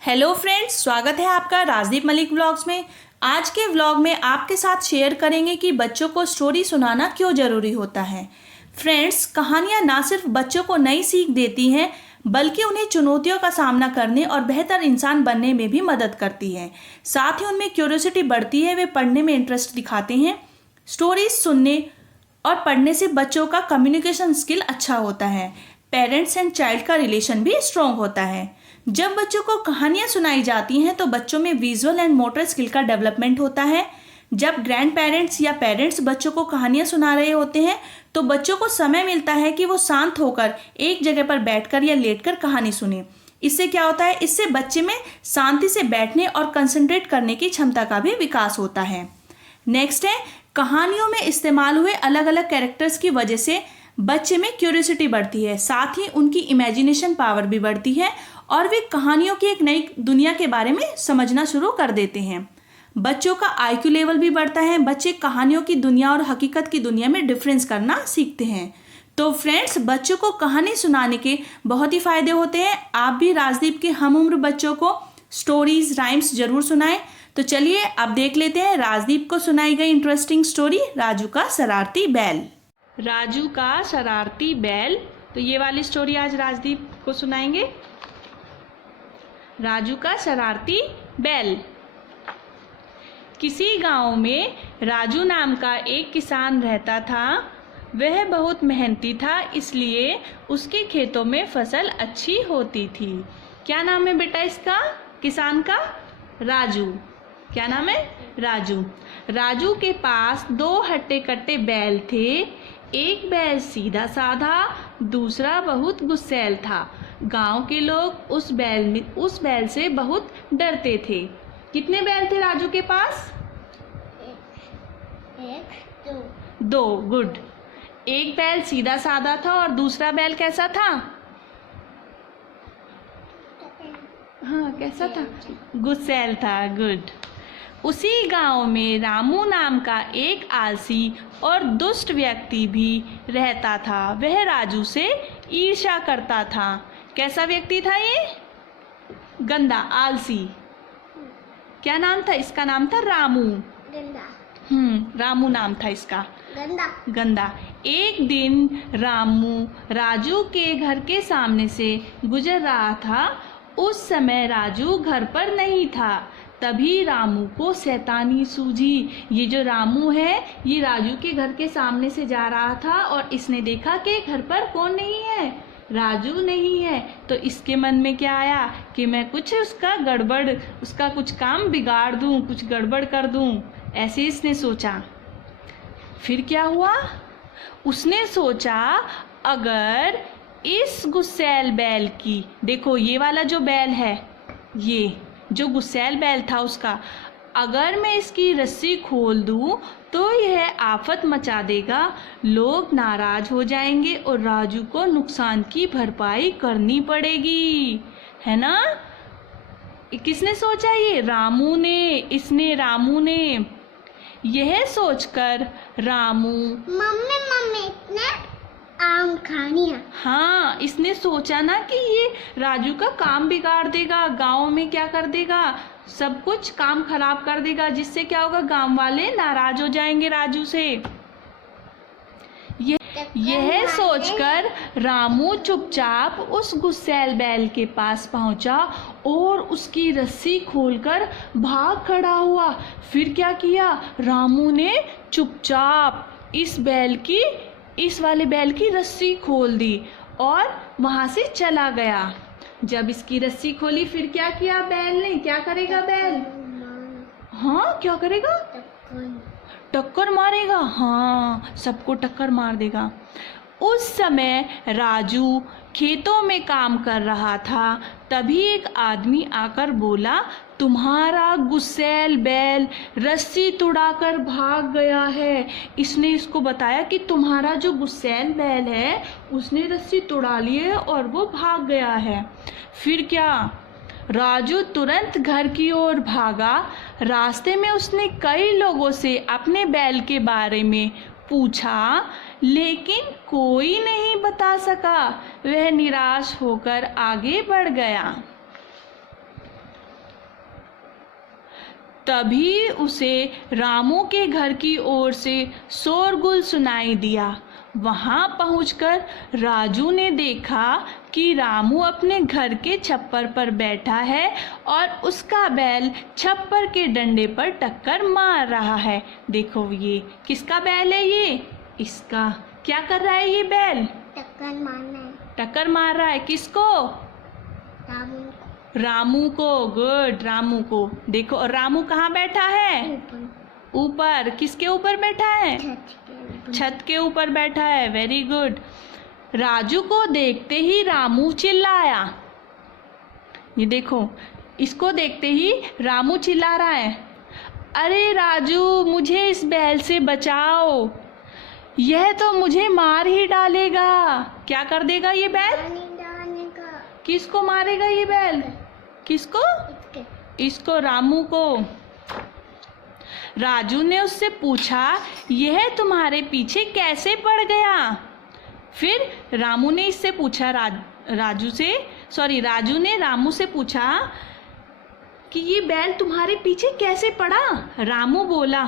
Hello friends, स्वागत है आपका राजदीप मलिक व्लॉग्स में। आज के व्लॉग में आपके साथ शेयर करेंगे कि बच्चों को स्टोरी सुनाना क्यों ज़रूरी होता है। फ्रेंड्स, कहानियाँ ना सिर्फ बच्चों को नई सीख देती हैं बल्कि उन्हें चुनौतियों का सामना करने और बेहतर इंसान बनने में भी मदद करती हैं। साथ ही उनमें क्यूरियोसिटी बढ़ती है, वे पढ़ने में इंटरेस्ट दिखाते हैं। स्टोरीज सुनने और पढ़ने से बच्चों का कम्युनिकेशन स्किल अच्छा होता है। पेरेंट्स एंड चाइल्ड का रिलेशन भी स्ट्रॉन्ग होता है। जब बच्चों को कहानियाँ सुनाई जाती हैं तो बच्चों में विजुअल एंड मोटर स्किल का डेवलपमेंट होता है। जब ग्रैंड पेरेंट्स या पेरेंट्स बच्चों को कहानियाँ सुना रहे होते हैं तो बच्चों को समय मिलता है कि वो शांत होकर एक जगह पर बैठकर या लेटकर कहानी सुने। इससे क्या होता है, इससे बच्चे में शांति से बैठने और कंसंट्रेट करने की क्षमता का भी विकास होता है। नेक्स्ट है, कहानियों में इस्तेमाल हुए अलग अलग कैरेक्टर्स की वजह से बच्चे में क्यूरियोसिटी बढ़ती है, साथ ही उनकी इमेजिनेशन पावर भी बढ़ती है और वे कहानियों की एक नई दुनिया के बारे में समझना शुरू कर देते हैं। बच्चों का आईक्यू लेवल भी बढ़ता है। बच्चे कहानियों की दुनिया और हकीकत की दुनिया में डिफरेंस करना सीखते हैं। तो फ्रेंड्स, बच्चों को कहानी सुनाने के बहुत ही फ़ायदे होते हैं। आप भी राजदीप के हम उम्र बच्चों को स्टोरीज राइम्स ज़रूर सुनाएं। तो चलिए अब देख लेते हैं राजदीप को सुनाई गई इंटरेस्टिंग स्टोरी, राजू का शरारती बैल। राजू का शरारती बैल। तो ये वाली स्टोरी आज राजदीप को सुनाएंगे। राजू का शरारती बैल। किसी गांव में राजू नाम का एक किसान रहता था। वह बहुत मेहनती था, इसलिए उसके खेतों में फसल अच्छी होती थी। क्या नाम है बेटा इसका, किसान का? राजू। क्या नाम है? राजू। राजू के पास दो हट्टे कट्टे बैल थे। एक बैल सीधा साधा, दूसरा बहुत गुस्सैल था। गांव के लोग उस बैल से बहुत डरते थे। कितने बैल थे राजू के पास? दो। गुड। एक बैल सीधा साधा था और दूसरा बैल कैसा था? हाँ, कैसा था? गुस्सैल था। गुड। उसी गांव में रामू नाम का एक आलसी और दुष्ट व्यक्ति भी रहता था। वह राजू से ईर्ष्या करता था। कैसा व्यक्ति था ये? गंदा, आलसी। क्या नाम था इसका? नाम था रामू। गंदा। रामू नाम था इसका। गंदा। एक दिन रामू राजू के घर के सामने से गुजर रहा था। उस समय राजू घर पर नहीं था। तभी रामू को शैतानी सूझी। ये जो रामू है ये राजू के घर के सामने से जा रहा था और इसने देखा कि घर पर कौन नहीं है, राजू नहीं है। तो इसके मन में क्या आया कि मैं कुछ उसका कुछ काम बिगाड़ दूं, कुछ गड़बड़ कर दूं। ऐसे इसने सोचा। फिर क्या हुआ, उसने सोचा अगर इस गुस्सैल बैल की, देखो ये वाला जो बैल है, ये जो गुस्सैल बैल था उसका, अगर मैं इसकी रस्सी खोल दूं तो यह आफत मचा देगा। लोग नाराज हो जाएंगे और राजू को नुकसान की भरपाई करनी पड़ेगी, है ना? किसने सोचा ये? रामू ने। रामू ने यह सोचकर रामू मम्मी इतने आम खानिया। हाँ, इसने सोचा ना कि ये राजू का काम बिगाड़ देगा, गांव में क्या कर देगा, सब कुछ काम खराब कर देगा, जिससे क्या होगा, गांव वाले नाराज हो जाएंगे राजू से। यह सोचकर रामू चुपचाप उस गुस्सैल बैल के पास पहुंचा और उसकी रस्सी खोलकर भाग खड़ा हुआ। फिर क्या किया, रामू ने चुपचाप इस वाले बैल की रस्सी खोल दी और वहां से चला गया। जब इसकी रस्सी खोली फिर क्या किया बैल ने? क्या करेगा बैल? हाँ, क्या करेगा? टक्कर मारेगा। हाँ, सबको टक्कर मार देगा। उस समय राजू खेतों में काम कर रहा था। तभी एक आदमी आकर बोला, तुम्हारा गुस्सैल बैल रस्सी तुड़ाकर भाग गया है। इसने इसको बताया कि तुम्हारा जो गुस्सैल बैल है उसने रस्सी तुड़ा ली है और वो भाग गया है। फिर क्या, राजू तुरंत घर की ओर भागा। रास्ते में उसने कई लोगों से अपने बैल के बारे में पूछा, लेकिन कोई नहीं बता सका। वह निराश होकर आगे बढ़ गया। तभी उसे रामू के घर की ओर से शोरगुल सुनाई दिया। वहां पहुंचकर राजू ने देखा कि रामू अपने घर के छप्पर पर बैठा है और उसका बैल छप्पर के डंडे पर टक्कर मार रहा है। देखो ये किसका बैल है? ये इसका। क्या कर रहा है ये बैल? टक्कर मारना है। टक्कर मार रहा है किसको? रामू को। रामू को। गुड, रामू को। देखो और रामू कहाँ बैठा है? ऊपर। ऊपर। किसके ऊपर बैठा है? छत के ऊपर। छत के ऊपर बैठा है। Very good. राजू को देखते ही रामू चिल्लाया। ये देखो, इसको देखते ही रामू चिल्ला रहा है, अरे राजू, मुझे इस बैल से बचाओ, यह तो मुझे मार ही डालेगा। क्या कर देगा ये बैल? पानी डालने का। किसको मारेगा ये बैल? किसको? इसके। इसको, रामू को। राजू ने उससे पूछा, यह तुम्हारे पीछे कैसे पड़ गया? फिर रामू ने इससे पूछा, राजू ने रामू से पूछा कि ये बैल तुम्हारे पीछे कैसे पड़ा? रामू बोला,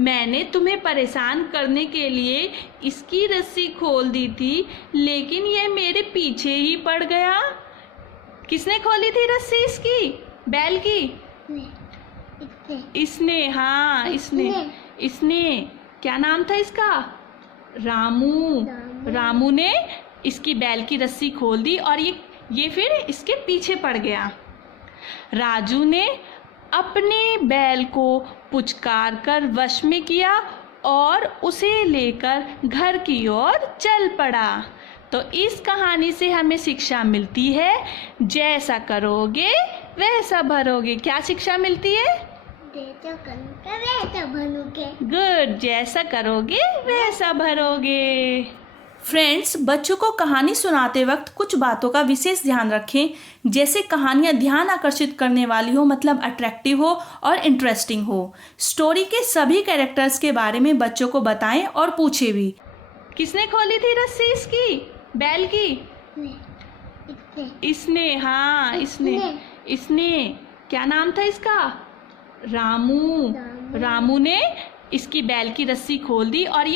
मैंने तुम्हें परेशान करने के लिए इसकी रस्सी खोल दी थी, लेकिन यह मेरे पीछे ही पड़ गया। किसने खोली थी रस्सी इसकी? बैल की? इसने। हाँ, इसने। क्या नाम था इसका? रामू ने इसकी बैल की रस्सी खोल दी और ये फिर इसके पीछे पड़ गया। राजू ने अपने बैल को पुचकार कर वश में किया और उसे लेकर घर की ओर चल पड़ा। तो इस कहानी से हमें शिक्षा मिलती है, जैसा करोगे वैसा भरोगे। क्या शिक्षा मिलती है? जैसा करोगे वैसा भरोगे। गुड, जैसा करोगे वैसा भरोगे। फ्रेंड्स, बच्चों को कहानी सुनाते वक्त कुछ बातों का विशेष ध्यान रखें, जैसे कहानियाँ ध्यान आकर्षित करने वाली हो, मतलब अट्रैक्टिव हो और इंटरेस्टिंग हो। स्टोरी के सभी कैरेक्टर्स के बारे में बच्चों को बताएं और पूछें भी। किसने खोली थी रस्सी इसकी? बैल की? इसने। हाँ, इसने। क्या नाम था इसका? रामू ने इसकी बैल की रस्सी खोल दी और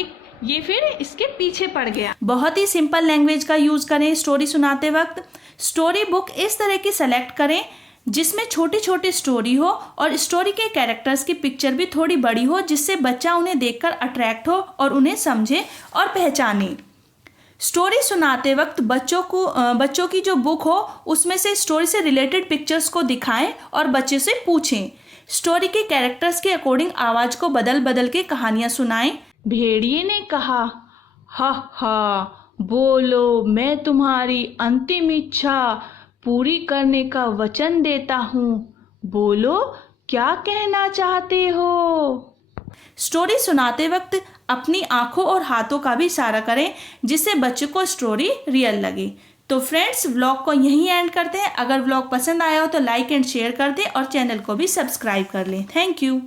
ये फिर इसके पीछे पड़ गया। बहुत ही सिंपल लैंग्वेज का यूज करें स्टोरी सुनाते वक्त। स्टोरी बुक इस तरह की सेलेक्ट करें जिसमें छोटी छोटी स्टोरी हो और स्टोरी के कैरेक्टर्स की पिक्चर भी थोड़ी बड़ी हो, जिससे बच्चा उन्हें देखकर अट्रैक्ट हो और उन्हें समझे और पहचाने। स्टोरी सुनाते वक्त बच्चों की जो बुक हो उसमें से स्टोरी से रिलेटेड पिक्चर्स को दिखाएं और बच्चे से पूछें। स्टोरी के कैरेक्टर्स के अकॉर्डिंग आवाज़ को बदल बदल के कहानियाँ सुनाएं। भेड़िए ने कहा, हा, बोलो, मैं तुम्हारी अंतिम इच्छा पूरी करने का वचन देता हूँ। बोलो, क्या कहना चाहते हो? स्टोरी सुनाते वक्त अपनी आंखों और हाथों का भी इशारा करें, जिससे बच्चों को स्टोरी रियल लगे। तो फ्रेंड्स, व्लॉग को यहीं एंड करते हैं। अगर व्लॉग पसंद आया हो तो लाइक एंड शेयर कर दें और चैनल को भी सब्सक्राइब कर लें। Thank you.